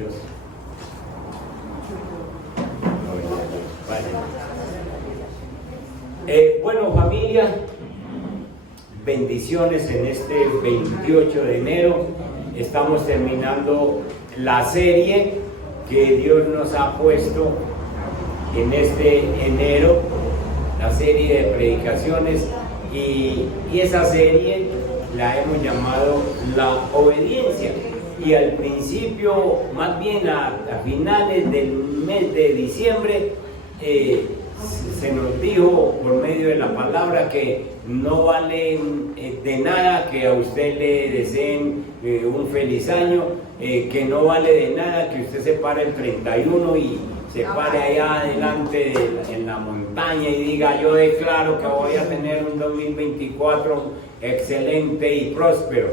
Dios. Vale. Bueno, familia, bendiciones en este 28 de enero. Estamos terminando la serie que Dios nos ha puesto en este enero, la serie de predicaciones, y esa serie la hemos llamado La Obediencia. Y al principio, más bien a finales del mes de diciembre, se nos dijo por medio de la palabra que no vale de nada que a usted le deseen un feliz año, que no vale de nada que usted se pare el 31 y se pare allá adelante en la montaña y diga: yo declaro que voy a tener un 2024 excelente y próspero,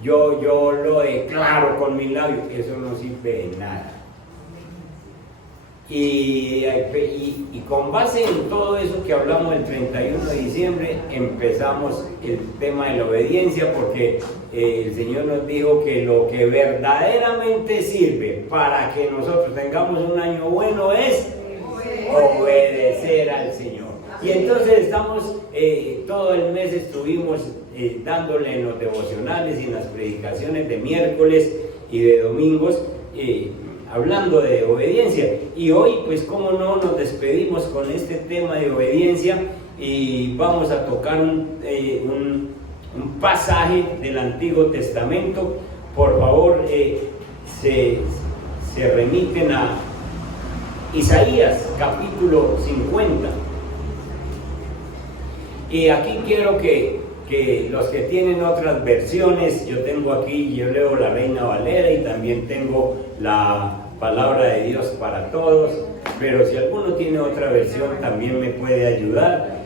yo lo declaro con mis labios. Eso no sirve de nada. Y con base en todo eso que hablamos el 31 de diciembre, empezamos el tema de la obediencia, porque el Señor nos dijo que lo que verdaderamente sirve para que nosotros tengamos un año bueno es obedecer al Señor. Y entonces estamos, todo el mes estuvimos dándole en los devocionales y en las predicaciones de miércoles y de domingos, hablando de obediencia. Y hoy, pues cómo no, nos despedimos con este tema de obediencia y vamos a tocar un pasaje del Antiguo Testamento. Por favor, se remiten a Isaías capítulo 50. Y aquí quiero que los que tienen otras versiones, yo leo la Reina Valera y también tengo la Palabra de Dios para Todos, pero si alguno tiene otra versión también me puede ayudar,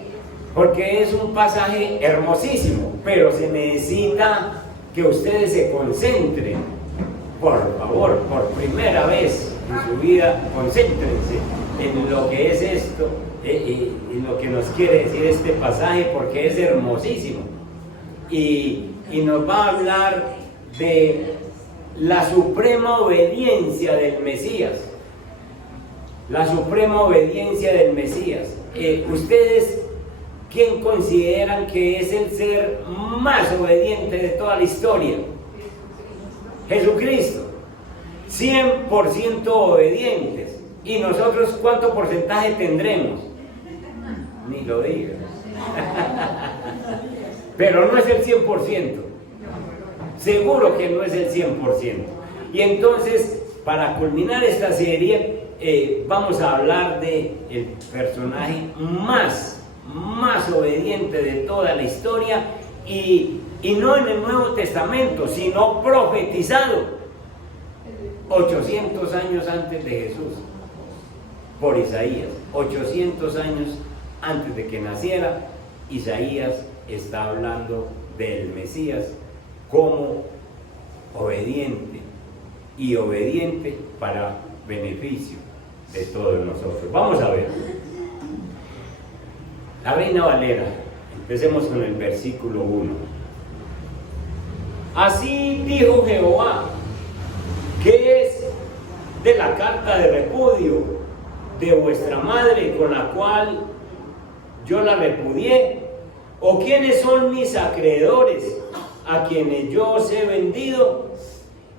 porque es un pasaje hermosísimo, pero se necesita que ustedes se concentren. Por favor, por primera vez en su vida, concéntrense en lo que es esto, en lo que nos quiere decir este pasaje, porque es hermosísimo. Y nos va a hablar de la suprema obediencia del Mesías. La suprema obediencia del Mesías. ¿Ustedes quién consideran que es el ser más obediente de toda la historia? Jesucristo. 100% obedientes. ¿Y nosotros cuánto porcentaje tendremos? Ni lo digas. Pero no es el 100%. Seguro que no es el 100%. Y entonces, para culminar esta serie, vamos a hablar de el personaje más obediente de toda la historia, y no en el Nuevo Testamento, sino profetizado 800 años antes de Jesús, por Isaías. 800 años antes de que naciera, Isaías está hablando del Mesías como obediente, y obediente para beneficio de todos nosotros. Vamos a ver la Reina Valera. Empecemos con el versículo 1. Así dijo Jehová, que es de la carta de repudio de vuestra madre, con la cual yo la repudié, o quiénes son mis acreedores, a quienes yo os he vendido.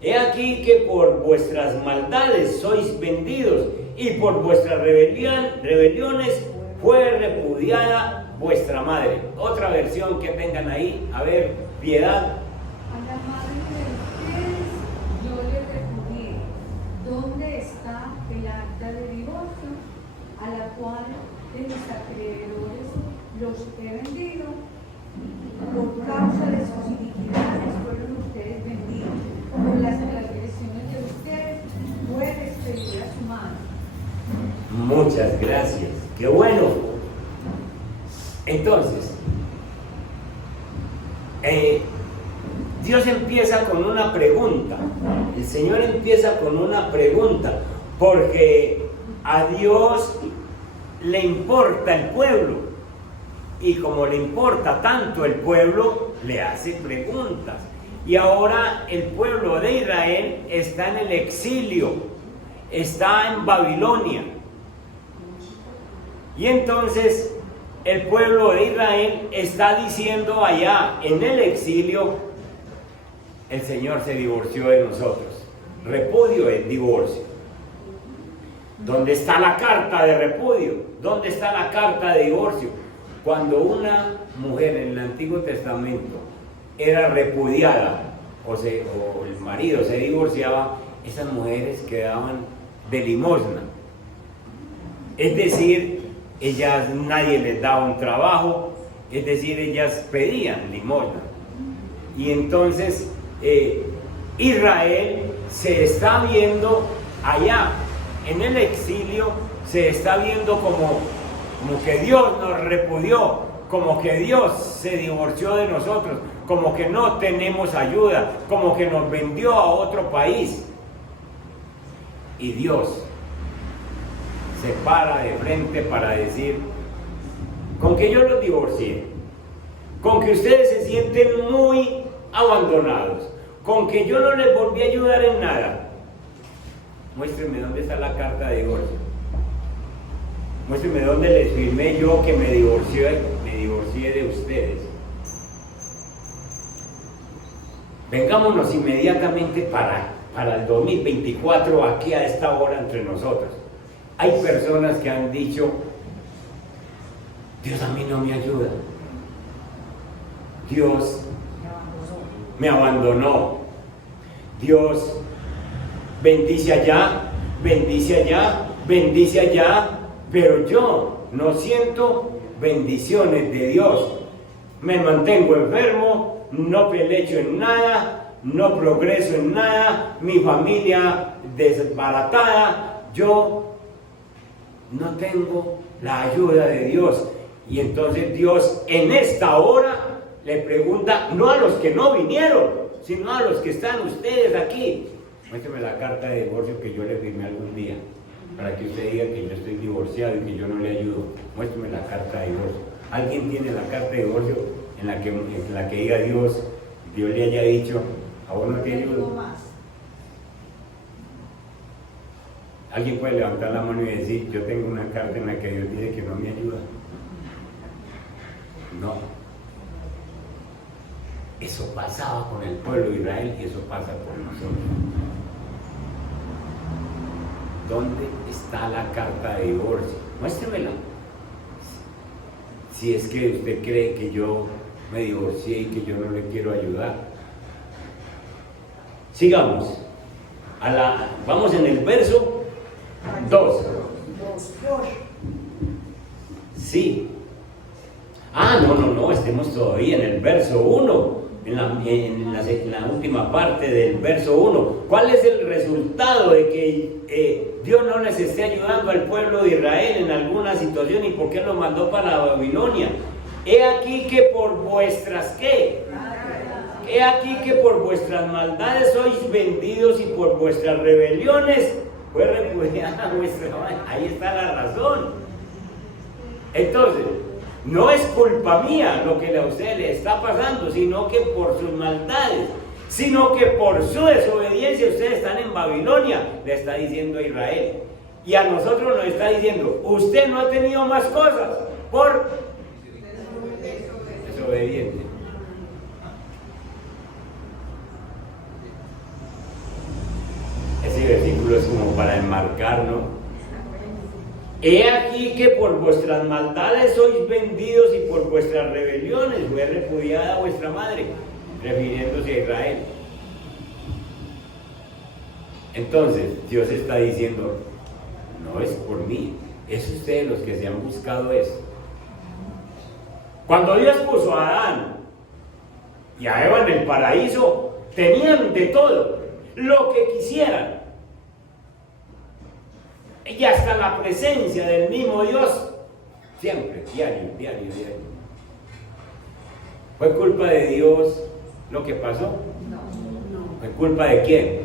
He aquí que por vuestras maldades sois vendidos, y por vuestras rebeliones fue repudiada vuestra madre. Otra versión que tengan ahí, a ver, Piedad. A la madre de ustedes yo le repudié. ¿Dónde está el acta de divorcio, a la cual de mis acreedores los he vendido? Por causa de sus iniquidades fueron ustedes vendidos. Por las transgresiones de ustedes fue despedida su madre. Muchas gracias. ¡Qué bueno! Entonces, Dios empieza con una pregunta. El Señor empieza con una pregunta, porque a Dios le importa el pueblo, y como le importa tanto el pueblo, le hace preguntas. Y ahora el pueblo de Israel está en el exilio, está en Babilonia. Y entonces el pueblo de Israel está diciendo allá en el exilio: el Señor se divorció de nosotros. Repudio es divorcio. ¿Dónde está la carta de repudio? ¿Dónde está la carta de divorcio? Cuando una mujer en el Antiguo Testamento era repudiada o el marido se divorciaba, esas mujeres quedaban de limosna. Es decir, nadie les daba un trabajo, es decir, ellas pedían limosna. Y entonces Israel se está viendo allá, en el exilio, se está viendo como que Dios nos repudió, como que Dios se divorció de nosotros, como que no tenemos ayuda, como que nos vendió a otro país. Y Dios se para de frente para decir: con que yo los divorcié, con que ustedes se sienten muy abandonados, con que yo no les volví a ayudar en nada, muéstrenme dónde está la carta de divorcio, muéstrenme dónde les firmé yo que me divorcié de ustedes. Vengámonos inmediatamente para el 2024, aquí a esta hora entre nosotros. Hay personas que han dicho: Dios a mí no me ayuda, Dios me abandonó, Dios bendice allá, pero yo no siento bendiciones de Dios. Me mantengo enfermo, no pelecho en nada, no progreso en nada, mi familia desbaratada, yo no tengo la ayuda de Dios. Y entonces Dios en esta hora le pregunta, no a los que no vinieron, sino a los que están ustedes aquí: muéstrame la carta de divorcio que yo le firmé algún día, para que usted diga que yo estoy divorciado y que yo no le ayudo. Muéstrame la carta de divorcio. ¿Alguien tiene la carta de divorcio en la que diga Dios le haya dicho: a vos no te ayudo? ¿Alguien puede levantar la mano y decir: yo tengo una carta en la que Dios dice que no me ayuda? No. Eso pasaba con el pueblo de Israel y eso pasa con nosotros. ¿Dónde está la carta de divorcio? Muéstremela. Si es que usted cree que yo me divorcié y que yo no le quiero ayudar. Sigamos. Vamos en el verso 2. Sí. No, estemos todavía en el verso 1. En la última parte del verso 1. ¿Cuál es el resultado de que Dios no les esté ayudando al pueblo de Israel en alguna situación y por qué los mandó para Babilonia? He aquí que por vuestras ¿qué? He aquí que por vuestras maldades sois vendidos y por vuestras rebeliones fue repudiada vuestra madre. Ahí está la razón. Entonces, no es culpa mía lo que a usted le está pasando, sino que por sus maldades, sino que por su desobediencia ustedes están en Babilonia, le está diciendo a Israel. Y a nosotros nos está diciendo: usted no ha tenido más cosas por desobediente. Ese versículo es como para enmarcar, ¿no? He aquí que por vuestras maldades sois vendidos y por vuestras rebeliones fue repudiada vuestra madre, refiriéndose a Israel. Entonces Dios está diciendo: no es por mí, es ustedes los que se han buscado eso. Cuando Dios puso a Adán y a Eva en el paraíso, tenían de todo, lo que quisieran. Y hasta la presencia del mismo Dios, siempre, diario. ¿Fue culpa de Dios lo que pasó? ¿Fue culpa de quién?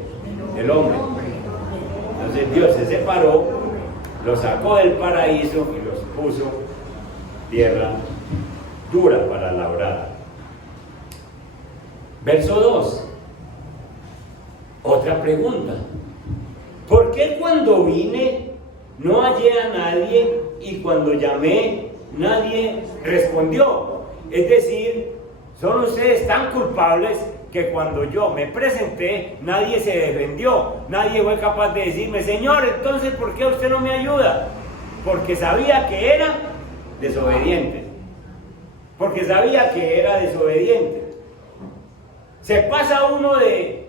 Del hombre. Entonces Dios se separó, los sacó del paraíso y los puso tierra dura para labrar. Verso 2. Otra pregunta. ¿Por qué cuando vine no hallé a nadie y cuando llamé nadie respondió? Es decir, son ustedes tan culpables que cuando yo me presenté nadie se defendió, nadie fue capaz de decirme, Señor, entonces ¿por qué usted no me ayuda? Porque sabía que era desobediente. Porque sabía que era desobediente. Se pasa uno de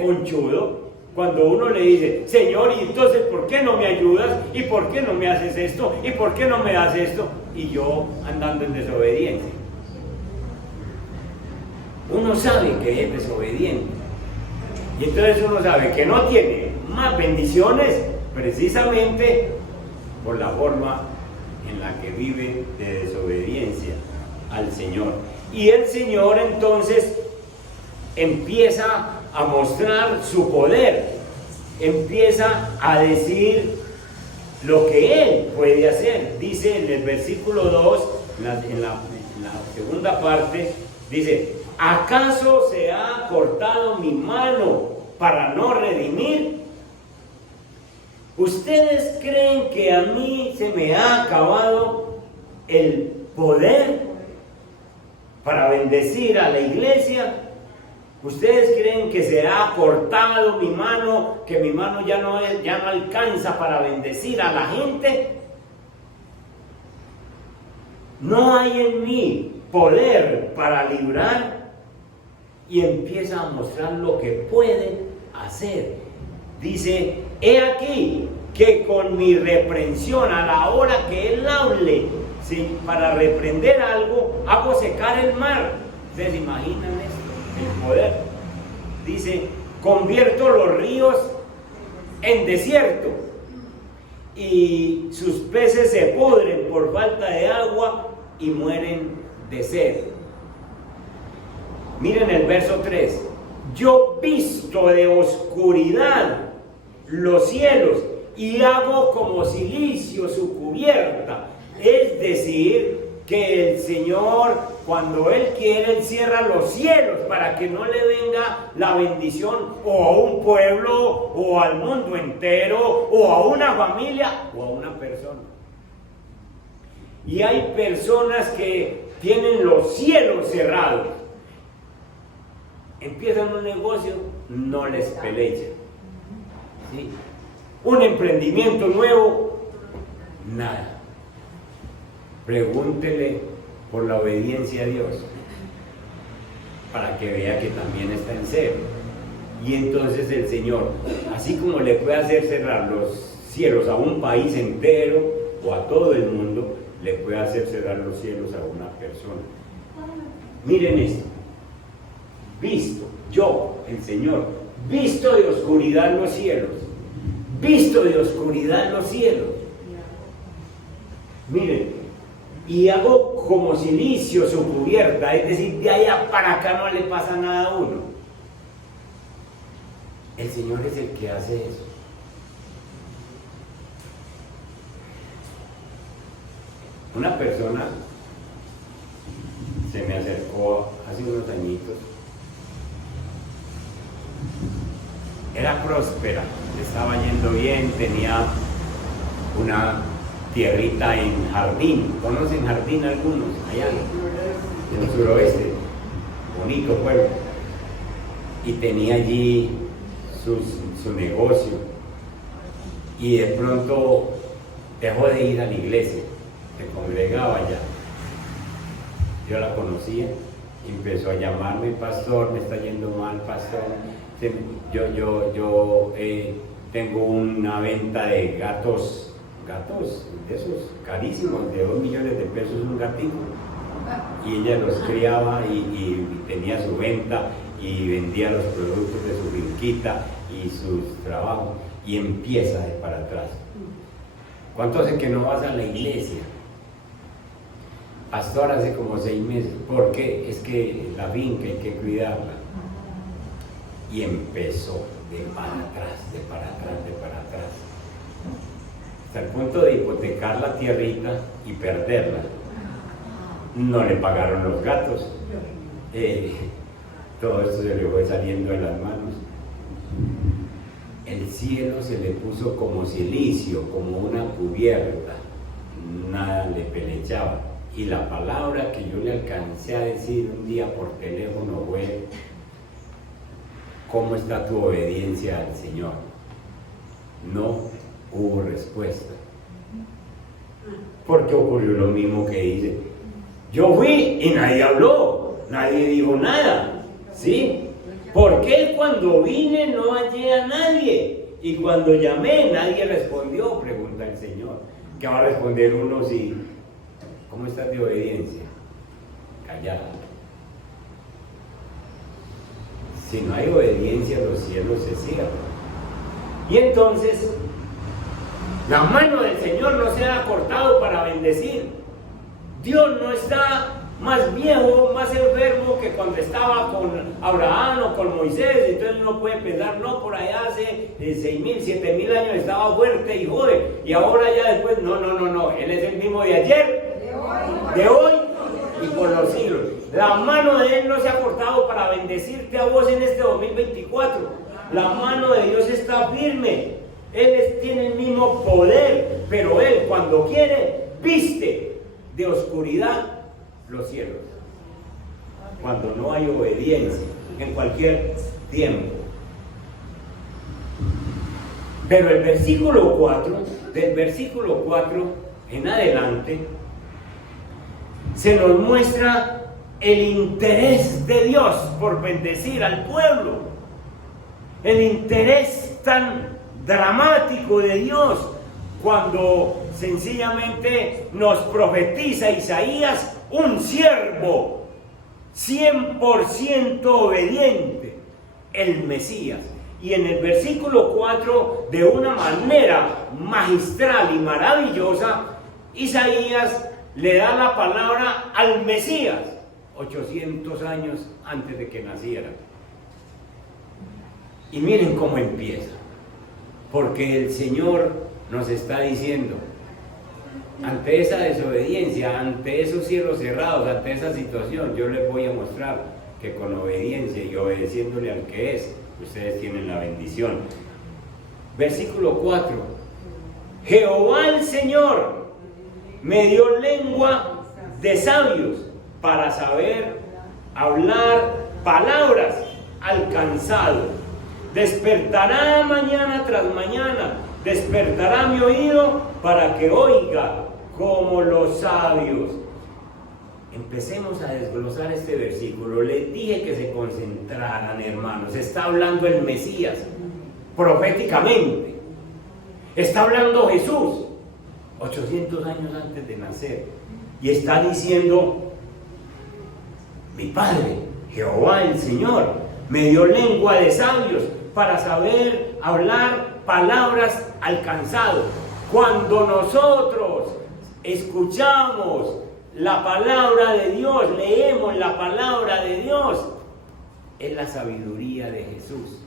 conchudo cuando uno le dice, Señor, y entonces ¿por qué no me ayudas? ¿Y por qué no me haces esto? ¿Y por qué no me das esto? Y yo andando en desobediencia. Uno sabe que es desobediente. Y entonces uno sabe que no tiene más bendiciones precisamente por la forma en la que vive de desobediencia al Señor. Y el Señor entonces empieza a mostrar su poder, empieza a decir lo que Él puede hacer. Dice en el versículo 2, en la segunda parte, dice, ¿acaso se ha cortado mi mano para no redimir? ¿Ustedes creen que a mí se me ha acabado el poder para bendecir a la iglesia? ¿Ustedes creen que se ha cortado mi mano, que mi mano ya no alcanza para bendecir a la gente? ¿No hay en mí poder para librar? Y empieza a mostrar lo que puede hacer. Dice, he aquí que con mi reprensión, a la hora que Él hable, ¿sí?, para reprender algo, hago secar el mar. ¿Ustedes imaginan esto? El poder. Dice, convierto los ríos en desierto y sus peces se pudren por falta de agua y mueren de sed. Miren el verso 3. Yo visto de oscuridad los cielos y hago como silicio su cubierta. Es decir, que el Señor, cuando Él quiere, Él cierra los cielos para que no le venga la bendición o a un pueblo o al mundo entero o a una familia o a una persona. Y hay personas que tienen los cielos cerrados. Empiezan un negocio, no les pelecha. ¿Sí? Un emprendimiento nuevo, nada. Pregúntele por la obediencia a Dios para que vea que también está en serio. Y entonces el Señor, así como le puede hacer cerrar los cielos a un país entero o a todo el mundo, le puede hacer cerrar los cielos a una persona. Miren esto. Visto, yo, el Señor, visto de oscuridad los cielos, visto de oscuridad los cielos. Miren, y hago como silicio su cubierta, es decir, de allá para acá no le pasa nada a uno. El Señor es el que hace eso. Una persona se me acercó hace unos añitos. Era próspera, le estaba yendo bien, tenía una tierrita en Jardín. ¿Conocen Jardín algunos? Allá en el suroeste, bonito pueblo. Y tenía allí su negocio. Y de pronto dejó de ir a la iglesia, se congregaba allá. Yo la conocía, empezó a llamarme, pastor, me está yendo mal, pastor. Yo tengo una venta de gatos de esos carísimos, de 2 millones de pesos un gatito, y ella los criaba y tenía su venta y vendía los productos de su finquita y sus trabajos, y empieza de para atrás. ¿Cuánto hace que no vas a la iglesia? Pastor, hace como 6 meses. ¿Por qué? Es que la finca hay que cuidarla. Y empezó de para atrás, de para atrás, de para atrás, hasta el punto de hipotecar la tierrita y perderla. No le pagaron los gatos. Todo esto se le fue saliendo de las manos. cielo se le puso como silicio, como una cubierta, nada le pelechaba. Y la palabra que yo le alcancé a decir un día por teléfono fue: ¿cómo está tu obediencia al Señor? No hubo respuesta. Porque ocurrió lo mismo que dice. Yo fui y nadie habló, nadie dijo nada, ¿sí? ¿Por qué cuando vine no hallé a nadie? Y cuando llamé nadie respondió, pregunta el Señor. ¿Qué va a responder uno si... ¿Cómo estás de obediencia? Callada. Si no hay obediencia, los cielos se cierran. Y entonces, la mano del Señor no se ha cortado para bendecir. Dios no está más viejo, más enfermo que cuando estaba con Abraham o con Moisés. Entonces uno puede pensar, no, por allá hace 6.000, 7.000 años estaba fuerte y joven, y ahora ya después, no, Él es el mismo de ayer, de hoy y por los siglos. La mano de Él no se ha cortado para bendecirte a vos en este 2024. La mano de Dios está firme. Él tiene el mismo poder, pero Él cuando quiere viste de oscuridad los cielos. Cuando no hay obediencia, en cualquier tiempo. Pero el versículo 4, del versículo 4 en adelante, se nos muestra el interés de Dios por bendecir al pueblo. El interés tan dramático de Dios cuando sencillamente nos profetiza Isaías un siervo 100% obediente, el Mesías. Y en el versículo 4, de una manera magistral y maravillosa, Isaías le da la palabra al Mesías 800 años antes de que naciera. Y miren cómo empieza, porque el Señor nos está diciendo, ante esa desobediencia, ante esos cielos cerrados, ante esa situación, yo les voy a mostrar que con obediencia y obedeciéndole al que es, ustedes tienen la bendición. Versículo 4. Jehová el Señor me dio lengua de sabios para saber hablar palabras al cansado. Despertará mañana tras mañana, despertará mi oído para que oiga como los sabios. Empecemos a desglosar este versículo. Les dije que se concentraran, hermanos. Está hablando el Mesías proféticamente. Está hablando Jesús 800 años antes de nacer. Y está diciendo, mi Padre, Jehová el Señor, me dio lengua de sabios para saber hablar palabras al cansado. Cuando nosotros escuchamos la palabra de Dios, leemos la palabra de Dios, es la sabiduría de Jesús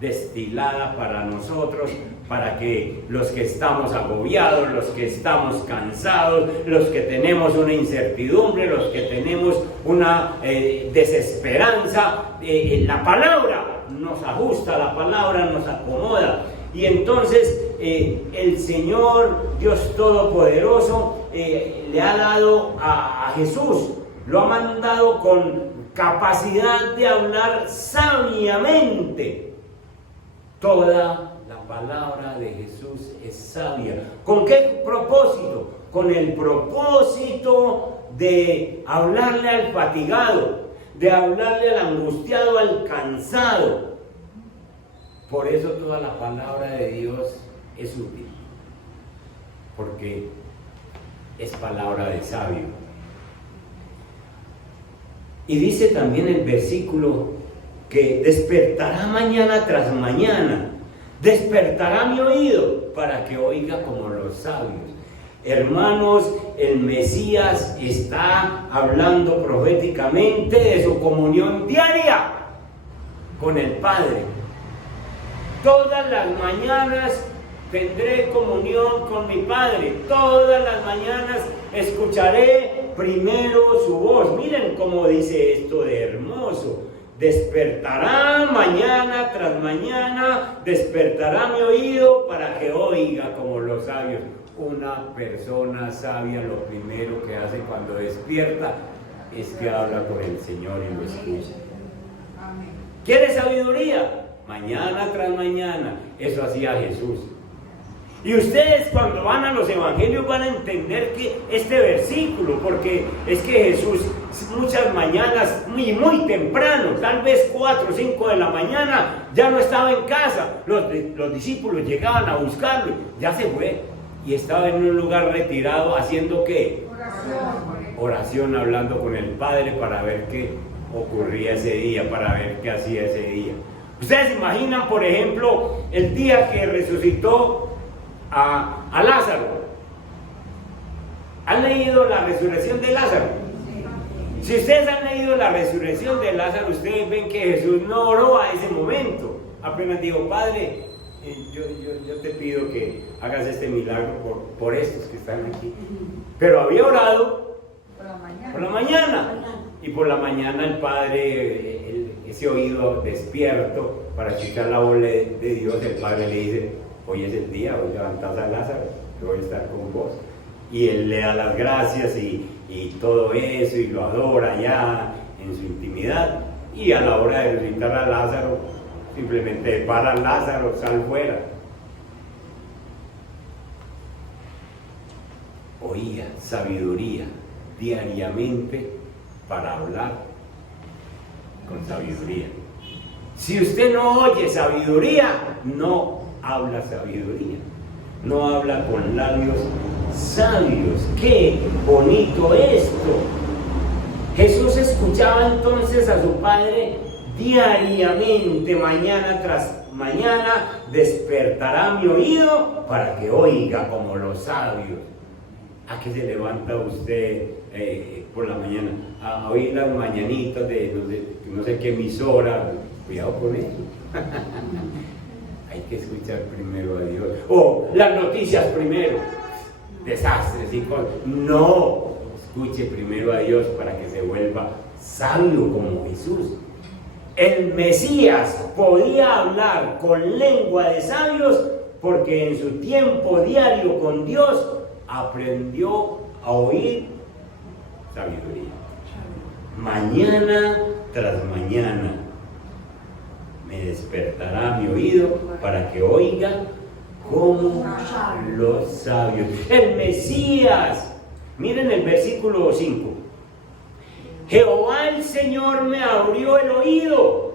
destilada para nosotros, para que los que estamos agobiados, los que estamos cansados, los que tenemos una incertidumbre, los que tenemos una desesperanza, la palabra nos ajusta, la palabra nos acomoda. Y entonces el Señor Dios Todopoderoso le ha dado a Jesús, lo ha mandado con capacidad de hablar sabiamente. Toda la palabra de Jesús es sabia. ¿Con qué propósito? Con el propósito de hablarle al fatigado, de hablarle al angustiado, al cansado. Por eso toda la palabra de Dios es útil, porque es palabra de sabio. Y dice también el versículo que despertará mañana tras mañana, despertará mi oído para que oiga como los sabios. Hermanos, el Mesías está hablando proféticamente de su comunión diaria con el Padre. Todas las mañanas tendré comunión con mi Padre. Todas las mañanas escucharé primero su voz. Miren cómo dice esto de hermoso. despertará mañana tras mañana, despertará mi oído para que oiga como los sabios. Una persona sabia lo primero que hace cuando despierta es que habla con el Señor y lo escucha. ¿Quiere sabiduría? Mañana tras mañana. Eso hacía Jesús. Y ustedes cuando van a los evangelios van a entender que este versículo, porque es que Jesús muchas mañanas, muy temprano, tal vez 4 o 5 de la mañana, ya no estaba en casa. Los discípulos llegaban a buscarlo, ya se fue. Y estaba en un lugar retirado haciendo ¿qué? Oración, hablando con el Padre para ver qué ocurría ese día, para ver qué hacía ese día. Ustedes imaginan, por ejemplo, el día que resucitó a Lázaro. ¿Han leído la resurrección de Lázaro? Si ustedes han leído la resurrección de Lázaro, ustedes ven que Jesús no oró a ese momento. Apenas dijo: Padre, yo te pido que hagas este milagro por estos que están aquí. Pero había orado por la mañana. Y por la mañana el Padre, ese oído despierto para escuchar la voz de Dios, el Padre le dice: hoy es el día, hoy levantás a Lázaro, que voy a estar con vos. Y él le da las gracias y todo eso, y lo adora ya en su intimidad. Y a la hora de resucitar a Lázaro, simplemente para Lázaro, sal fuera. Oía sabiduría diariamente para hablar con sabiduría. Si usted no oye sabiduría, no habla sabiduría, no habla con labios sabios. ¡Qué bonito esto! Jesús escuchaba entonces a su Padre diariamente, mañana tras mañana: despertará mi oído para que oiga como los sabios. ¿A qué se levanta usted por la mañana? A oír las mañanitas de no sé qué emisora. Cuidado con eso. Hay que escuchar primero a Dios. O las noticias primero. Desastres y cosas. No. Escuche primero a Dios para que se vuelva sabio como Jesús. El Mesías podía hablar con lengua de sabios porque en su tiempo diario con Dios aprendió a oír sabiduría. Mañana tras mañana me despertará mi oído para que oiga como los sabios. El Mesías, miren el versículo 5. Jehová el Señor me abrió el oído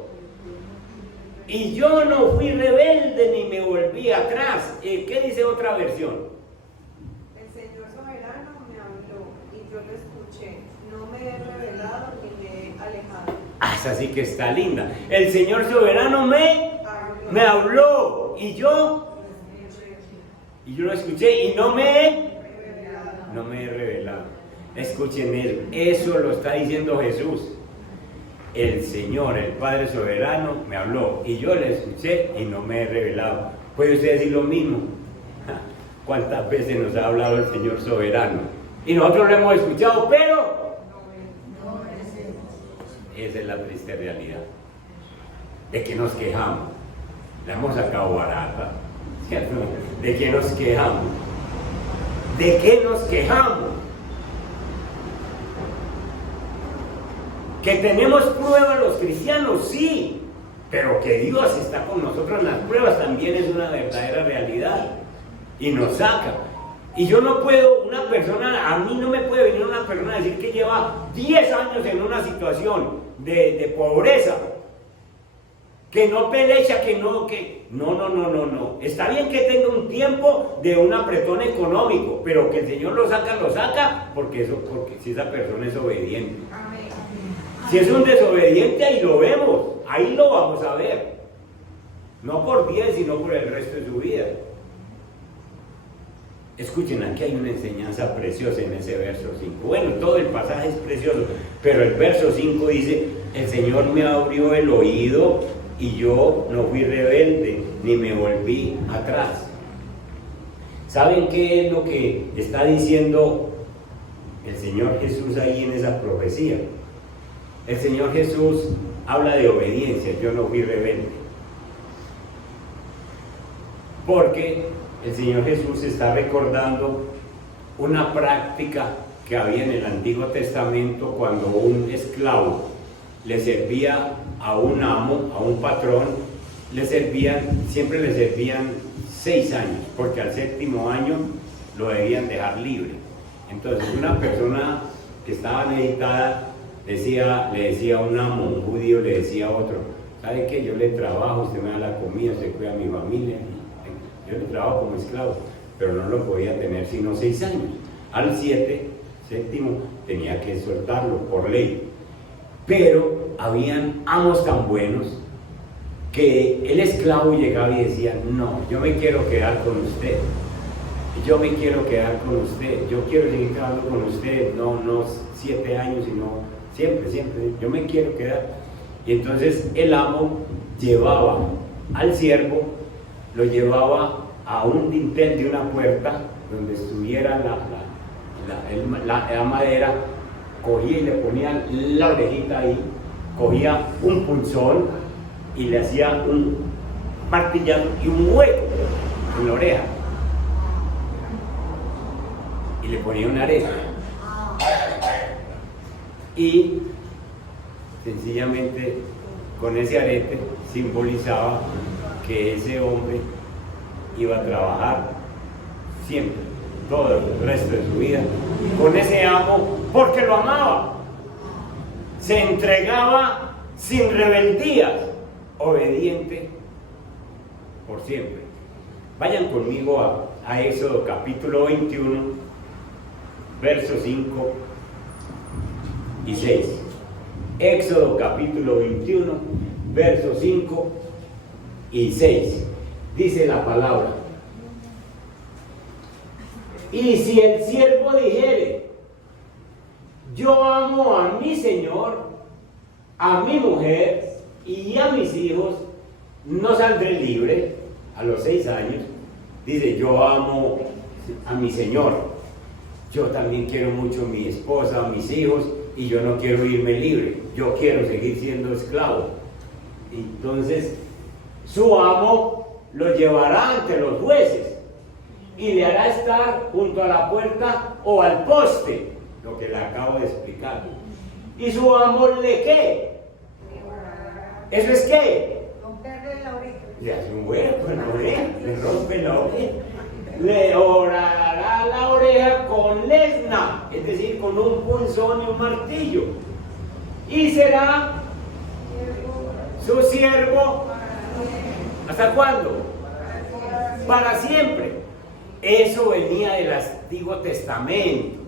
y yo no fui rebelde ni me volví atrás. ¿Qué dice otra versión? El Señor soberano me habló y yo lo escuché. No me he revelado ni me he alejado. Esa sí que está linda. El Señor soberano me habló y yo lo escuché y no me he revelado. Escuchen eso lo está diciendo Jesús. El Señor, el Padre soberano, me habló y yo le escuché y no me he revelado. ¿Puede usted decir lo mismo? ¿Cuántas veces nos ha hablado el Señor soberano? Y nosotros lo hemos escuchado, pero esa es la triste realidad. ¿De qué nos quejamos? La hemos sacado barata, ¿cierto? ¿De qué nos quejamos? ¿De qué nos quejamos? ¿Que tenemos pruebas los cristianos? Sí, pero que Dios está con nosotros en las pruebas también es una verdadera realidad y nos saca. Y yo no puedo, a mí no me puede venir una persona a decir que lleva 10 años en una situación de pobreza, que no pelecha, no. Está bien que tenga un tiempo de un apretón económico, pero que el Señor lo saca, porque si esa persona es obediente. Si es un desobediente, ahí lo vemos, ahí lo vamos a ver. No por 10, sino por el resto de su vida. Escuchen, aquí hay una enseñanza preciosa en ese verso 5. Bueno, todo el pasaje es precioso, pero el verso 5 dice: el Señor me abrió el oído y yo no fui rebelde, ni me volví atrás. ¿Saben qué es lo que está diciendo el Señor Jesús ahí en esa profecía? El Señor Jesús habla de obediencia. Yo no fui rebelde. Porque el Señor Jesús está recordando una práctica que había en el Antiguo Testamento cuando un esclavo le servía a un amo, a un patrón, siempre le servían 6 años, porque al 7º año lo debían dejar libre. Entonces una persona que estaba necesitada le decía a un amo, un judío le decía a otro: ¿sabe qué? Yo le trabajo, usted me da la comida, usted cuida a mi familia, yo le trabajo como esclavo, pero no lo podía tener sino 6 años. Al 7º tenía que soltarlo por ley. Pero habían amos tan buenos que el esclavo llegaba y decía: no, yo me quiero quedar con usted, yo me quiero quedar con usted, yo quiero seguir trabajando con usted, no 7 años, sino siempre, yo me quiero quedar. Y entonces el amo llevaba al siervo, lo llevaba a un dintel de una puerta donde estuviera la madera, cogía y le ponía la orejita ahí, cogía un punzón y le hacía un martillazo y un hueco en la oreja y le ponía una areta y sencillamente con ese arete simbolizaba que ese hombre iba a trabajar siempre, todo el resto de su vida con ese amo, porque lo amaba, se entregaba sin rebeldías, obediente por siempre. Vayan conmigo a Éxodo capítulo 21, versos 5 y 6. Éxodo capítulo 21, versos 5 y 6. Dice la palabra: y si el siervo dijere: yo amo a mi señor, a mi mujer y a mis hijos, no saldré libre. A los 6 años dice: yo amo a mi señor, yo también quiero mucho a mi esposa, a mis hijos, y yo no quiero irme libre, yo quiero seguir siendo esclavo. Entonces su amo lo llevará ante los jueces y le hará estar junto a la puerta o al poste, lo que le acabo de explicar. Y su amo le ¿qué? ¿Eso es qué? Romperle la oreja. Le hace un hueco en la oreja, le rompe la oreja. Le orará la oreja con lesna, es decir, con un punzón y un martillo. Y será su siervo. ¿Hasta cuándo? Para siempre. Eso venía del Antiguo Testamento.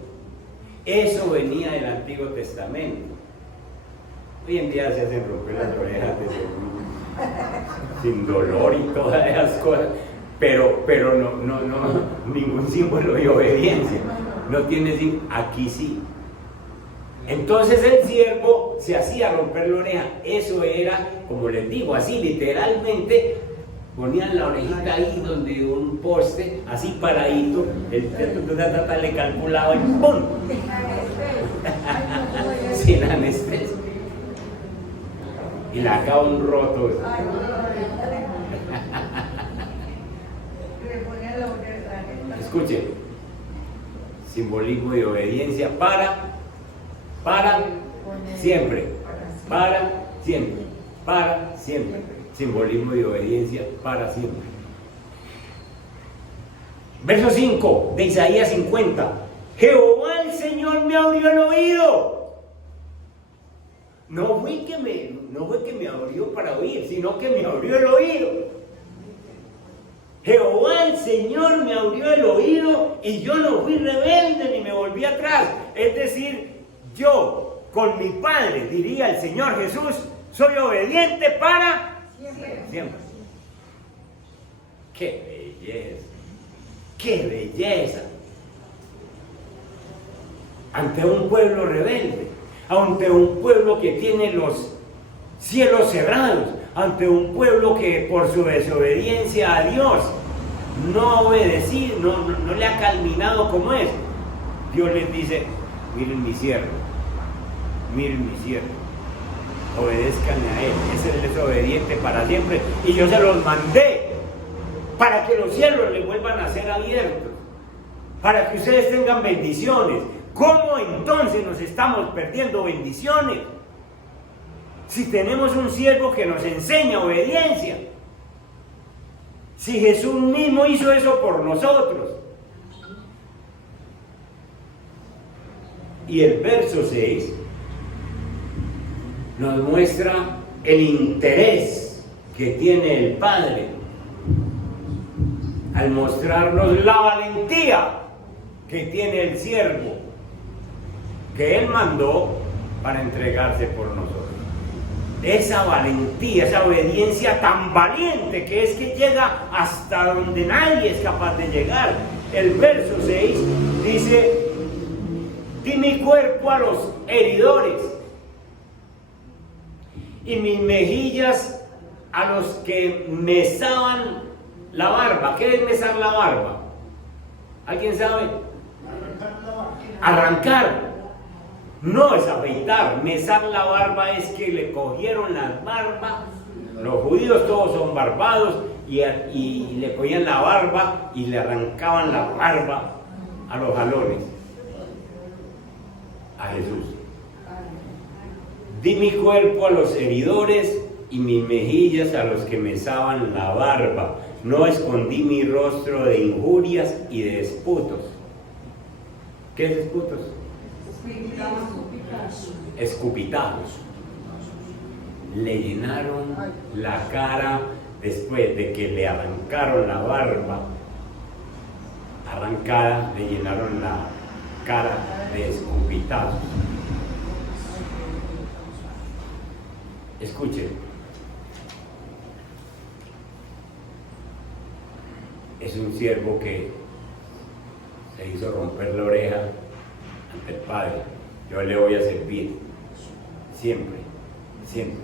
Eso venía del Antiguo Testamento. Hoy en día se hacen romper las orejas sin dolor y todas esas cosas, pero no, ningún símbolo de obediencia. No tiene símbolo. Aquí sí. Entonces el siervo se hacía romper la oreja. Eso era, como les digo, así literalmente. Ponían la orejita ahí donde un poste, así paradito, le calculaba y ¡pum! Sin anestesia. Y le acaba un roto. Escuchen, simbolismo de obediencia para siempre, para siempre. Simbolismo de obediencia para siempre. Verso 5 de Isaías 50. Jehová el Señor me abrió el oído. No fue que me abrió para oír, sino que me abrió el oído. Jehová el Señor me abrió el oído y yo no fui rebelde ni me volví atrás. Es decir, yo con mi Padre, diría el Señor Jesús, soy obediente para siempre. ¡Qué belleza! ¡Qué belleza! Ante un pueblo rebelde, ante un pueblo que tiene los cielos cerrados, ante un pueblo que por su desobediencia a Dios no ha obedecido, no le ha caminado como es. Dios les dice: miren mi siervo, obedézcanle a Él, Él es obediente para siempre, y yo se los mandé para que los cielos le vuelvan a ser abiertos, para que ustedes tengan bendiciones. ¿Cómo entonces nos estamos perdiendo bendiciones? Si tenemos un siervo que nos enseña obediencia, si Jesús mismo hizo eso por nosotros. Y el verso 6 nos muestra el interés que tiene el Padre al mostrarnos la valentía que tiene el siervo que Él mandó para entregarse por nosotros. Esa valentía, esa obediencia tan valiente que es que llega hasta donde nadie es capaz de llegar. El verso 6 dice: di mi cuerpo a los heridores y mis mejillas a los que mesaban la barba. ¿Qué es mesar la barba? ¿Alguien sabe? Arrancar. No es afeitar. Mesar la barba es que le cogieron las barbas. Los judíos todos son barbados y le cogían la barba y le arrancaban la barba a los jalones. A Jesús. Di mi cuerpo a los heridores y mis mejillas a los que mesaban la barba. No escondí mi rostro de injurias y de disputos. ¿Qué es disputos? Escupitazos. Le llenaron la cara después de que le arrancaron la barba arrancada, le llenaron la cara de escupitazos. Escuchen, es un siervo que se hizo romper la oreja ante el Padre. Yo le voy a servir siempre, siempre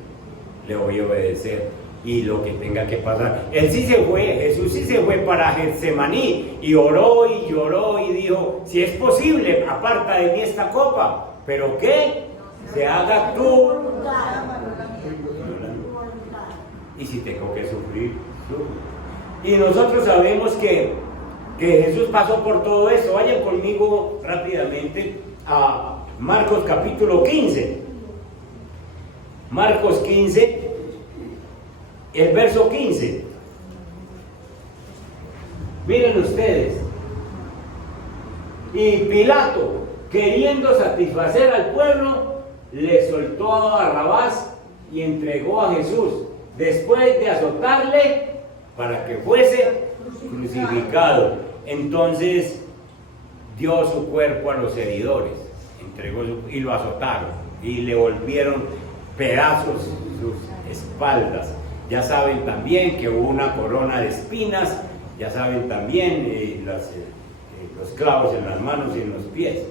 le voy a obedecer y lo que tenga que pasar. Él sí se fue, Jesús sí se fue para Getsemaní y oró y lloró y dijo: si es posible, aparta de mí esta copa, pero que se haga tu voluntad. Y si tengo que sufrir, sufro. Y nosotros sabemos que Jesús pasó por todo esto. Vayan conmigo rápidamente a Marcos capítulo 15. Marcos 15, el verso 15. Miren ustedes. Y Pilato, queriendo satisfacer al pueblo, le soltó a Barrabás y entregó a Jesús, después de azotarle, para que fuese crucificado. Entonces dio su cuerpo a los heridores, y lo azotaron y le volvieron pedazos sus espaldas. Ya saben también que hubo una corona de espinas, ya saben también los clavos en las manos y en los pies.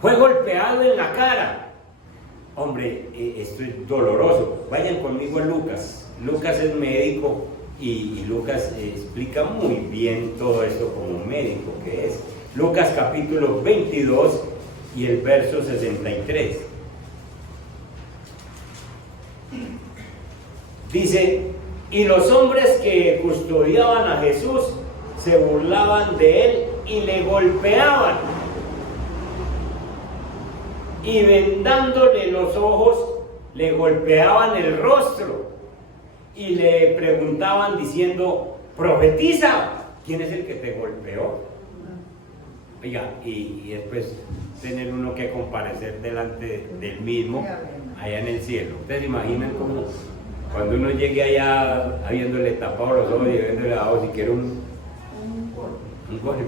Fue golpeado en la cara. Hombre, esto es doloroso. Vayan conmigo a Lucas. Lucas es médico y Lucas explica muy bien todo esto como médico que es. Lucas capítulo 22 y el verso 63. Dice: y los hombres que custodiaban a Jesús se burlaban de él y le golpeaban, y vendándole los ojos le golpeaban el rostro y le preguntaban diciendo: profetiza, ¿quién es el que te golpeó? Oiga, y después tener uno que comparecer delante del mismo allá en el cielo. ¿Ustedes se imaginan cómo cuando uno llegue allá habiéndole tapado los ojos y habiéndole dado siquiera un golpe?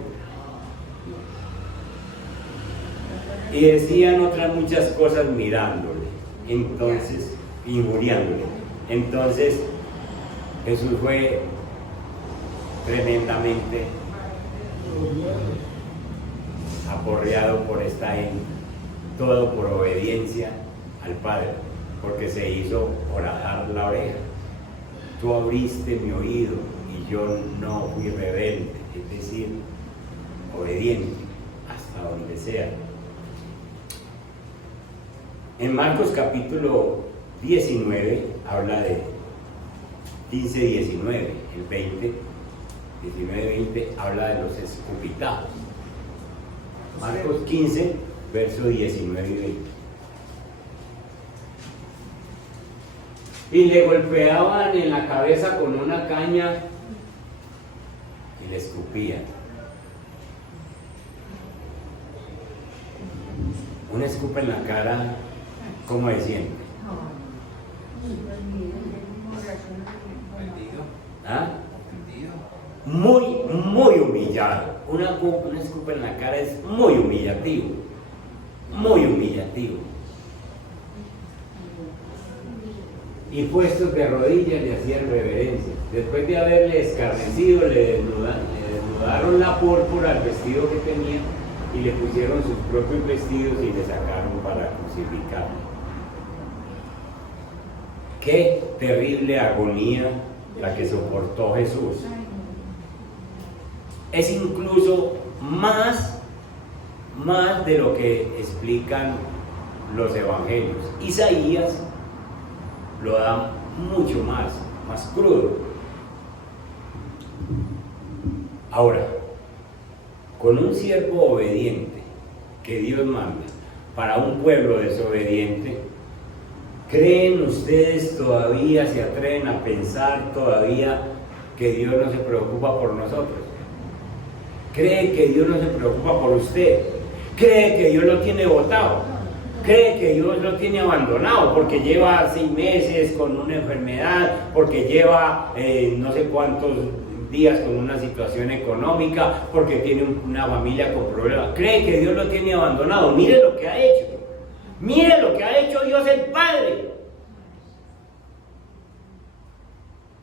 Y decían otras muchas cosas mirándole, entonces, injuriándole. Entonces Jesús fue tremendamente aporreado por esta gente, todo por obediencia al Padre, porque se hizo orar la oreja. Tú abriste mi oído y yo no fui rebelde, es decir, obediente hasta donde sea. En Marcos capítulo 19 habla de 15, 19, el 20, 19, 20 habla de los escupitazos. Marcos 15, verso 19 y 20. Y le golpeaban en la cabeza con una caña y le escupían. Un escupe en la cara, ¿cómo se siente? ¿Ah? Muy humillado. Un escupe en la cara es muy humillativo. Muy humillativo. Y puestos de rodillas le hacían reverencia. Después de haberle escarnecido, le desnudaron la púrpura al vestido que tenía y le pusieron sus propios vestidos y le sacaron para crucificarlo. Qué terrible agonía la que soportó Jesús. Es incluso más de lo que explican los evangelios. Isaías lo da mucho más crudo. Ahora, con un siervo obediente que Dios manda para un pueblo desobediente, ¿creen ustedes todavía, se atreven a pensar todavía que Dios no se preocupa por nosotros? ¿Cree que Dios no se preocupa por usted? ¿Cree que Dios lo tiene botado? ¿Cree que Dios lo tiene abandonado porque lleva 6 meses con una enfermedad, porque lleva no sé cuántos días con una situación económica, porque tiene una familia con problemas? ¿Cree que Dios lo tiene abandonado? Mire lo que ha hecho. Mire lo que ha hecho Dios el Padre.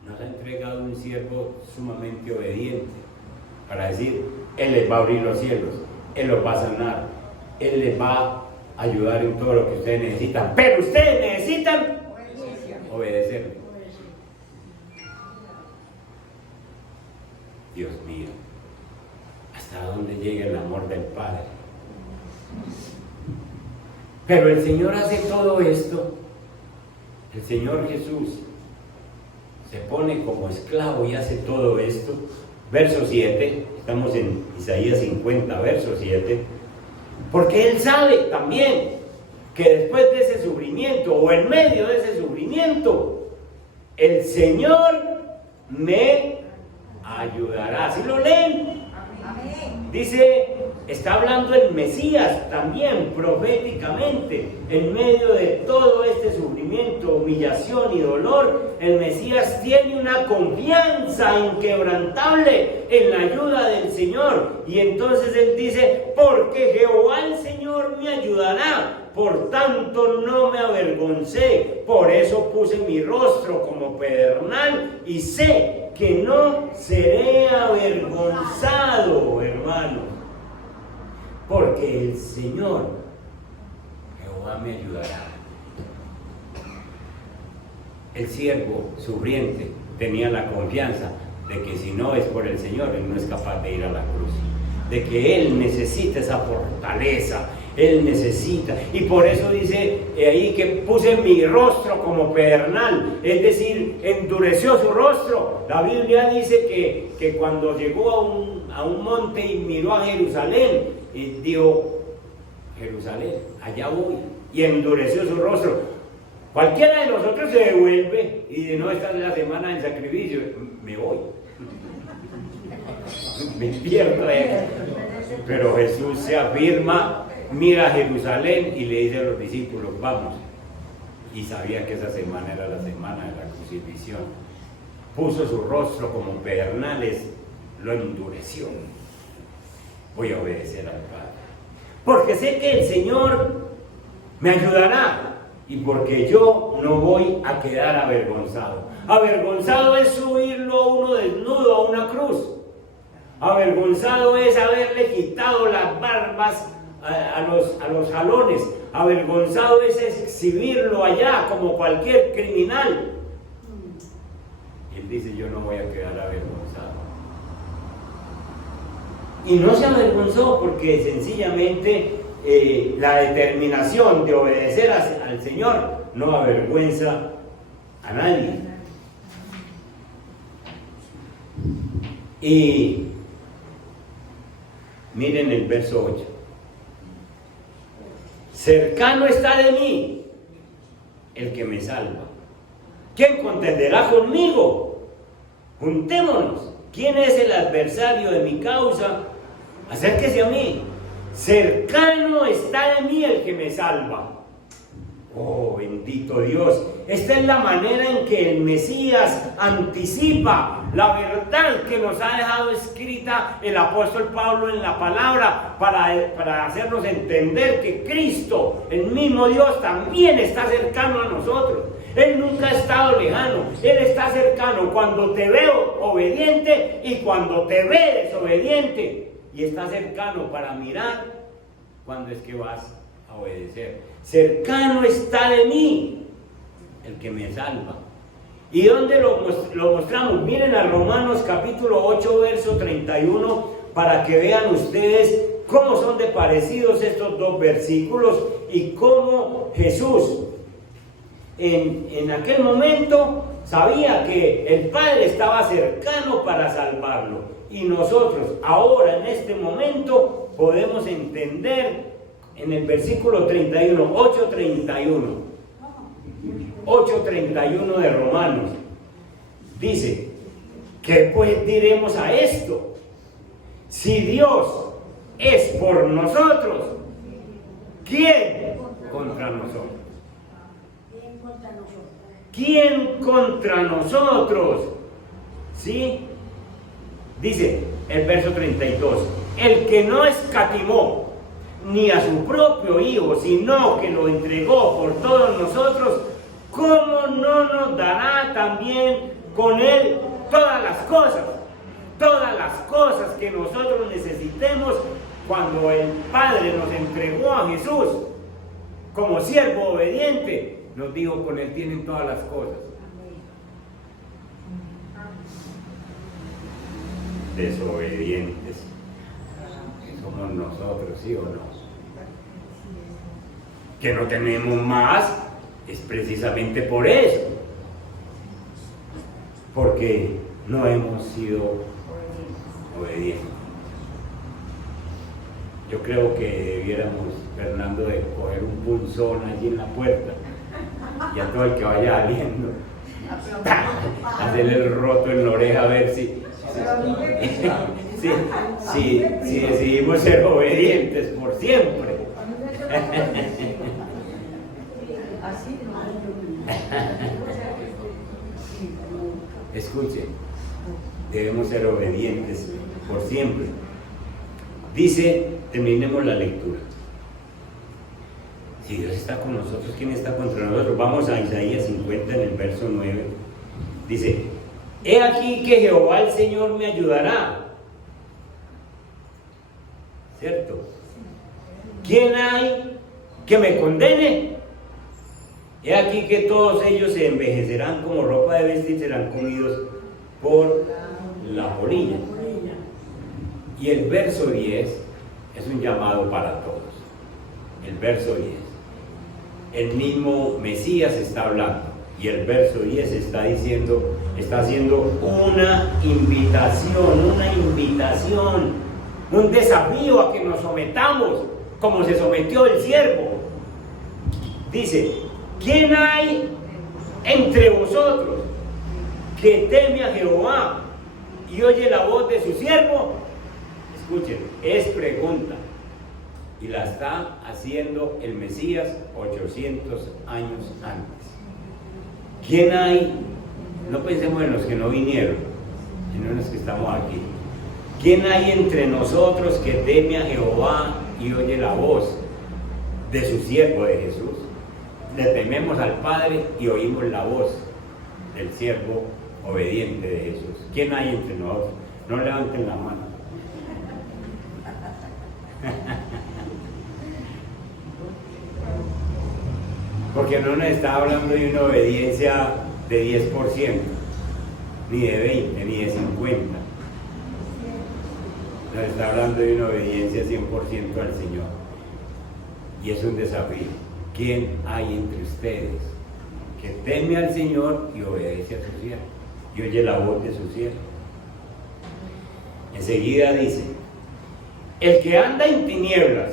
Nos ha entregado un siervo sumamente obediente para decir, Él les va a abrir los cielos, Él los va a sanar, Él les va a ayudar en todo lo que ustedes necesitan, pero ustedes necesitan obedecer. Dios mío, ¿hasta dónde llega el amor del Padre? Pero el Señor hace todo esto. El Señor Jesús se pone como esclavo y hace todo esto. Verso 7, estamos en Isaías 50, verso 7. Porque Él sabe también que después de ese sufrimiento o en medio de ese sufrimiento, el Señor me ayudará. ¿Sí lo leen? Amén. Dice, está hablando el Mesías también proféticamente. En medio de todo este sufrimiento, humillación y dolor, el Mesías tiene una confianza inquebrantable en la ayuda del Señor. Y entonces él dice, porque Jehová el Señor me ayudará, por tanto no me avergoncé. Por eso puse mi rostro como pedernal y sé que no seré avergonzado, hermanos. Porque el Señor, Jehová me ayudará. El siervo sufriente tenía la confianza de que si no es por el Señor, él no es capaz de ir a la cruz. De que él necesita esa fortaleza, él necesita. Y por eso dice ahí que puse mi rostro como pedernal, es decir, endureció su rostro. La Biblia dice que cuando llegó a un monte y miró a Jerusalén, y dijo, Jerusalén, allá voy, y endureció su rostro. Cualquiera de nosotros se devuelve y dice, no, esta es la semana del sacrificio, me voy, me pierdo. Pero Jesús se afirma, mira a Jerusalén y le dice a los discípulos, vamos. Y sabía que esa semana era la semana de la crucifixión. Puso su rostro como pedernales, lo endureció. Voy a obedecer al Padre, porque sé que el Señor me ayudará y porque yo no voy a quedar avergonzado. Avergonzado es subirlo uno desnudo a una cruz. Avergonzado es haberle quitado las barbas a los jalones. Avergonzado es exhibirlo allá como cualquier criminal. Y él dice, yo no voy a quedar avergonzado. Y no se avergonzó porque sencillamente la determinación de obedecer al Señor no avergüenza a nadie. Y miren el verso 8. Cercano está de mí el que me salva. ¿Quién contenderá conmigo? Juntémonos. ¿Quién es el adversario de mi causa? Acérquese a mí. Cercano está de mí el que me salva. Oh, bendito Dios. Esta es la manera en que el Mesías anticipa la verdad que nos ha dejado escrita el apóstol Pablo en la palabra para hacernos entender que Cristo, el mismo Dios, también está cercano a nosotros. Él nunca ha estado lejano, Él está cercano cuando te veo obediente y cuando te ve desobediente. Y está cercano para mirar cuando es que vas a obedecer. Cercano está de mí el que me salva. ¿Y dónde lo mostramos? Miren a Romanos capítulo 8, verso 31, para que vean ustedes cómo son de parecidos estos dos versículos y cómo Jesús en aquel momento sabía que el Padre estaba cercano para salvarlo. Y nosotros ahora en este momento podemos entender en el versículo 31, 8:31 de Romanos, dice: ¿qué pues diremos a esto? Si Dios es por nosotros, ¿quién contra nosotros? ¿Quién contra nosotros? ¿Sí? Dice el verso 32: el que no escatimó ni a su propio Hijo, sino que lo entregó por todos nosotros, ¿cómo no nos dará también con Él todas las cosas? Todas las cosas que nosotros necesitemos. Cuando el Padre nos entregó a Jesús como siervo obediente, nos dijo: con Él tienen todas las cosas. Desobedientes somos nosotros, ¿sí o no? Que no tenemos más es precisamente por eso, porque no hemos sido obedientes. Yo creo que debiéramos, Fernando, de coger un punzón allí en la puerta y a todo el que vaya saliendo hacerle el roto en la oreja a ver si decidimos ser obedientes por siempre. Escuchen, debemos ser obedientes por siempre. Dice, terminemos la lectura. Si Dios está con nosotros, ¿quién está contra nosotros? Vamos a Isaías 50 en el verso 9. Dice: he aquí que Jehová el Señor me ayudará. ¿Cierto? ¿Quién hay que me condene? He aquí que todos ellos se envejecerán como ropa de vestir, serán comidos por la polilla. Y el verso 10 es un llamado para todos. El verso 10. El mismo Mesías está hablando. Y el verso 10 está haciendo una invitación, un desafío a que nos sometamos como se sometió el siervo. Dice: ¿quién hay entre vosotros que teme a Jehová y oye la voz de su siervo? Escuchen, es pregunta. Y la está haciendo el Mesías 800 años antes. ¿Quién hay? No pensemos en los que no vinieron, sino en los que estamos aquí. ¿Quién hay entre nosotros que teme a Jehová y oye la voz de su siervo, de Jesús? Le tememos al Padre y oímos la voz del siervo obediente de Jesús. ¿Quién hay entre nosotros? No levanten la mano. Porque no nos está hablando de una obediencia de 10%, ni de 20, ni de 50. Nos está hablando de una obediencia 100% al Señor. Y es un desafío. ¿Quién hay entre ustedes que teme al Señor y obedece a su siervo, y oye la voz de su siervo. Enseguida dice, el que anda en tinieblas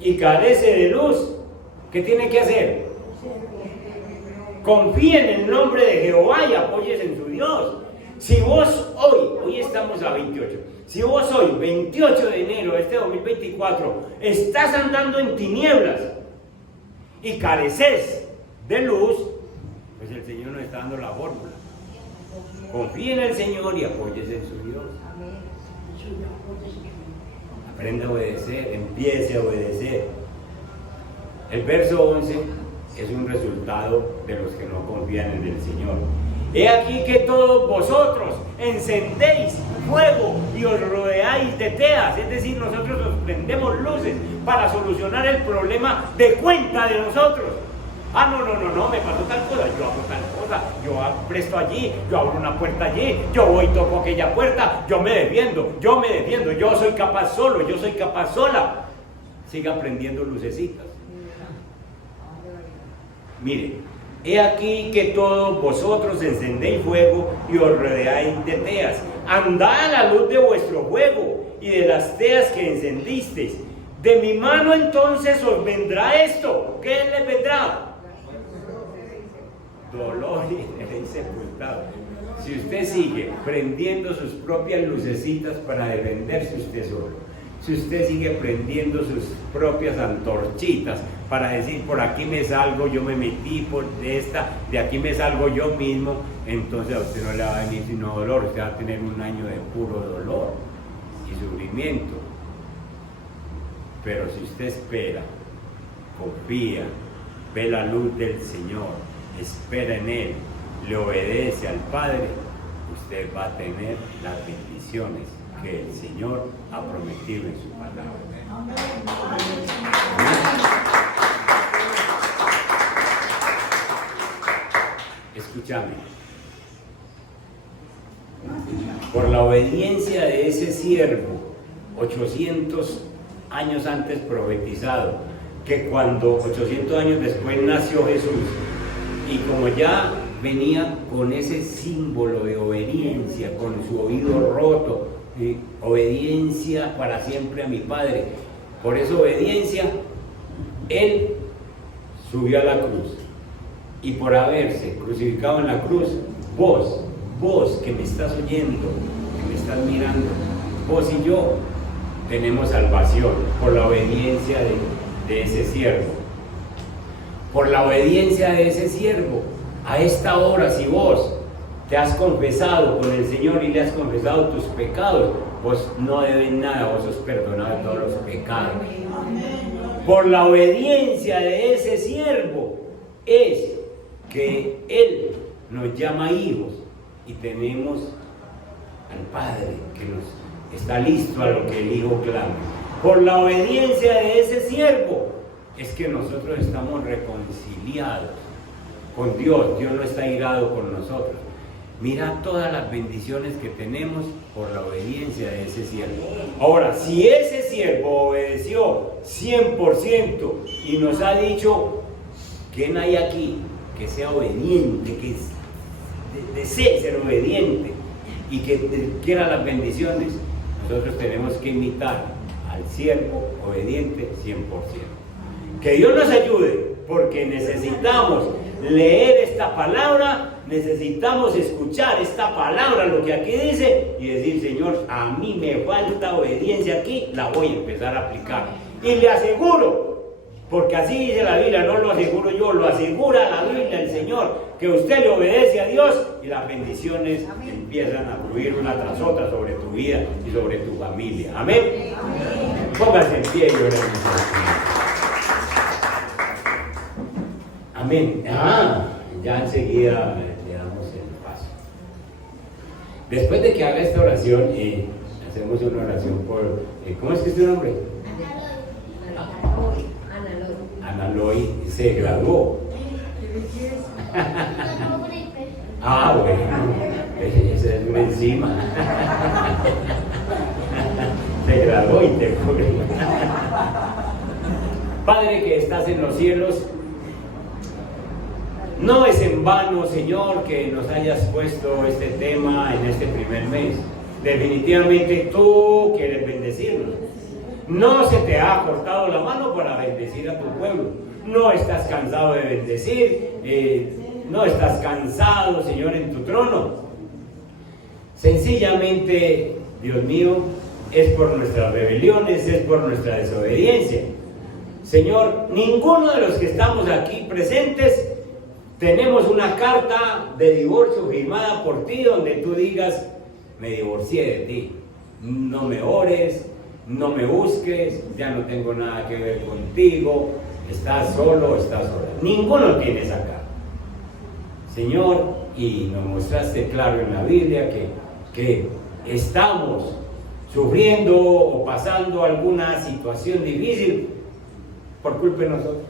y carece de luz, ¿qué tiene que hacer? Confíe en el nombre de Jehová y apóyese en su Dios. Si vos hoy estamos a 28, si vos hoy, 28 de enero de este 2024, estás andando en tinieblas y careces de luz, pues el Señor nos está dando la fórmula. Confíe en el Señor y apóyese en su Dios. Aprenda a obedecer, empiece a obedecer. El verso 11 es un resultado de los que no confían en el Señor. He aquí que todos vosotros encendéis fuego y os rodeáis de teas, es decir, nosotros os prendemos luces para solucionar el problema de cuenta de nosotros. No, me pasó tal cosa, yo hago tal cosa, yo presto allí, yo abro una puerta allí, yo voy y toco aquella puerta, yo me defiendo, yo soy capaz solo, yo soy capaz sola. Siga prendiendo lucecitas. Mire, he aquí que todos vosotros encendéis fuego y os rodeáis de teas. Andad a la luz de vuestro fuego y de las teas que encendisteis. De mi mano entonces os vendrá esto. ¿Qué les vendrá? Dolor y sepultado. Si usted sigue prendiendo sus propias lucecitas para defenderse usted solo, si usted sigue prendiendo sus propias antorchitas para decir por aquí me salgo, yo me metí por de aquí me salgo yo mismo, entonces a usted no le va a venir sino dolor, usted va a tener un año de puro dolor y sufrimiento. Pero si usted espera, confía, ve la luz del Señor, espera en Él, le obedece al Padre, usted va a tener las bendiciones que el Señor ha prometido en su palabra. Escúchame. Por la obediencia de ese siervo, 800 años antes profetizado, que cuando 800 años después nació Jesús, y como ya venía con ese símbolo de obediencia, con su oído roto, obediencia para siempre a mi Padre, por esa obediencia, Él subió a la cruz, y por haberse crucificado en la cruz, vos que me estás oyendo, que me estás mirando, vos y yo tenemos salvación por la obediencia de ese siervo. Por la obediencia de ese siervo, a esta hora, si vos te has confesado con el Señor y le has confesado tus pecados, vos no debes nada, vos sos perdonado de todos los pecados. Por la obediencia de ese siervo es que Él nos llama hijos y tenemos al Padre que nos está listo a lo que el Hijo clama. Por la obediencia de ese siervo es que nosotros estamos reconciliados con Dios. Dios no está irado con nosotros. Mira todas las bendiciones que tenemos por la obediencia de ese siervo. Ahora, si ese siervo obedeció 100% y nos ha dicho, ¿quién hay aquí que sea obediente, que desee ser obediente y que quiera las bendiciones? Nosotros tenemos que imitar al siervo obediente 100%. Que Dios nos ayude, porque necesitamos leer esta palabra, necesitamos escuchar esta palabra, lo que aquí dice, y decir, Señor, a mí me falta obediencia aquí, la voy a empezar a aplicar. Y le aseguro, porque así dice la Biblia, no lo aseguro yo, lo asegura la Biblia, el Señor, que usted le obedece a Dios y las bendiciones empiezan a fluir una tras otra sobre tu vida y sobre tu familia. Amén. Póngase en pie y oremos. Amén. Ya enseguida le damos el paso. Después de que haga esta oración, hacemos una oración por... ¿cómo es que es tu nombre? Analoy se graduó. Bueno, esa es una enzima. Se graduó y te cubre. Padre que estás en los cielos, No es en vano, Señor, que nos hayas puesto este tema en este primer mes. Definitivamente tú quieres bendecirnos. No se te ha cortado la mano para bendecir a tu pueblo. No estás cansado de bendecir, no estás cansado, Señor, en tu trono. Sencillamente, Dios mío, es por nuestras rebeliones, es por nuestra desobediencia. Señor, ninguno de los que estamos aquí presentes tenemos una carta de divorcio firmada por ti donde tú digas: me divorcié de ti, no me ores, no me busques, ya no tengo nada que ver contigo, estás solo, estás sola. Ninguno tiene esa carta, Señor, y nos mostraste claro en la Biblia que estamos sufriendo o pasando alguna situación difícil por culpa de nosotros.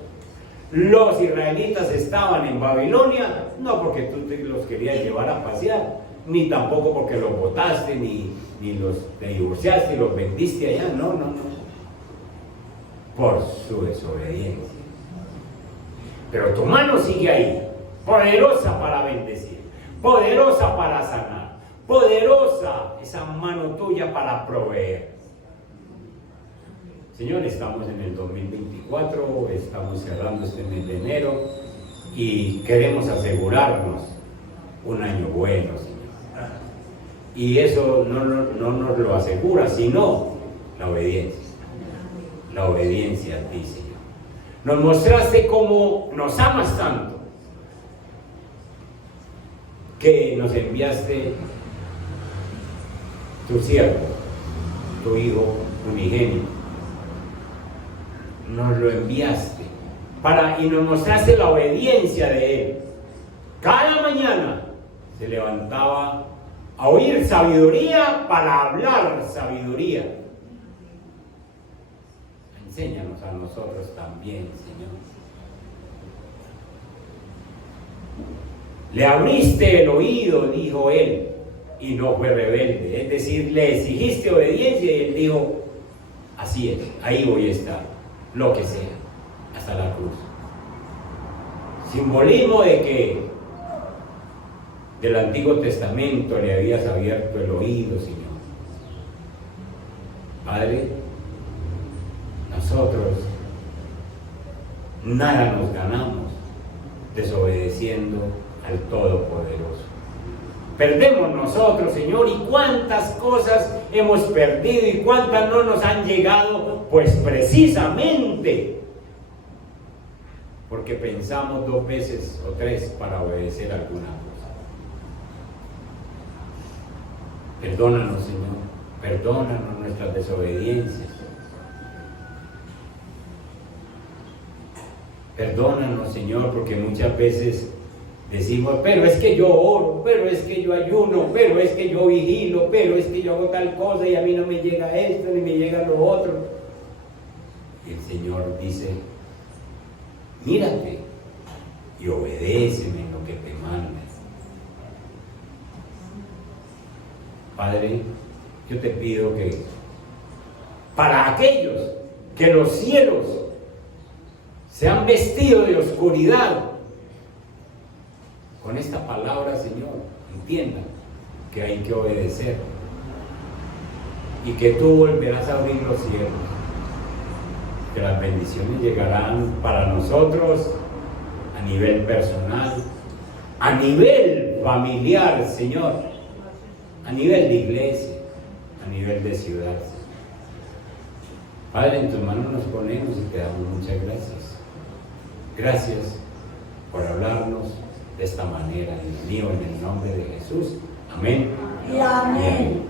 Los israelitas estaban en Babilonia, no porque tú los querías llevar a pasear, ni tampoco porque los botaste, ni te divorciaste y los vendiste allá, no. Por su desobediencia. Pero tu mano sigue ahí, poderosa para bendecir, poderosa para sanar, poderosa esa mano tuya para proveer. Señor, estamos en el 2024, estamos cerrando este mes de enero y queremos asegurarnos un año bueno, Señor. Y eso no nos lo asegura, sino la obediencia. La obediencia a ti, Señor. Nos mostraste cómo nos amas tanto, que nos enviaste tu siervo, tu Hijo unigénito. Nos lo enviaste y nos mostraste la obediencia de Él. Cada mañana se levantaba a oír sabiduría para hablar sabiduría. Enséñanos a nosotros también, Señor. Le abriste el oído, dijo Él, y no fue rebelde. Es decir, le exigiste obediencia y Él dijo: así es, ahí voy a estar, lo que sea, hasta la cruz. Simbolismo de que del Antiguo Testamento le habías abierto el oído, Señor. Padre, nosotros nada nos ganamos desobedeciendo al Todopoderoso. Perdemos nosotros, Señor, y cuántas cosas hemos perdido y cuántas no nos han llegado, pues precisamente porque pensamos 2 veces o 3 para obedecer alguna cosa. Perdónanos, Señor, perdónanos nuestras desobediencias. Perdónanos, Señor, porque muchas veces decimos: pero es que yo oro, pero es que yo ayuno, pero es que yo vigilo, pero es que yo hago tal cosa y a mí no me llega esto ni me llega lo otro. Y el Señor dice: mírate y obedéceme en lo que te mandes. Padre, yo te pido que para aquellos que los cielos se han vestido de oscuridad, con esta palabra, Señor, entiendan que hay que obedecer y que tú volverás a abrir los cielos, que las bendiciones llegarán para nosotros a nivel personal, a nivel familiar, Señor, a nivel de iglesia, a nivel de ciudad. Padre, en tus manos nos ponemos y te damos muchas gracias. Gracias por hablarnos de esta manera, Dios mío, en el nombre de Jesús. Amén. Y amén.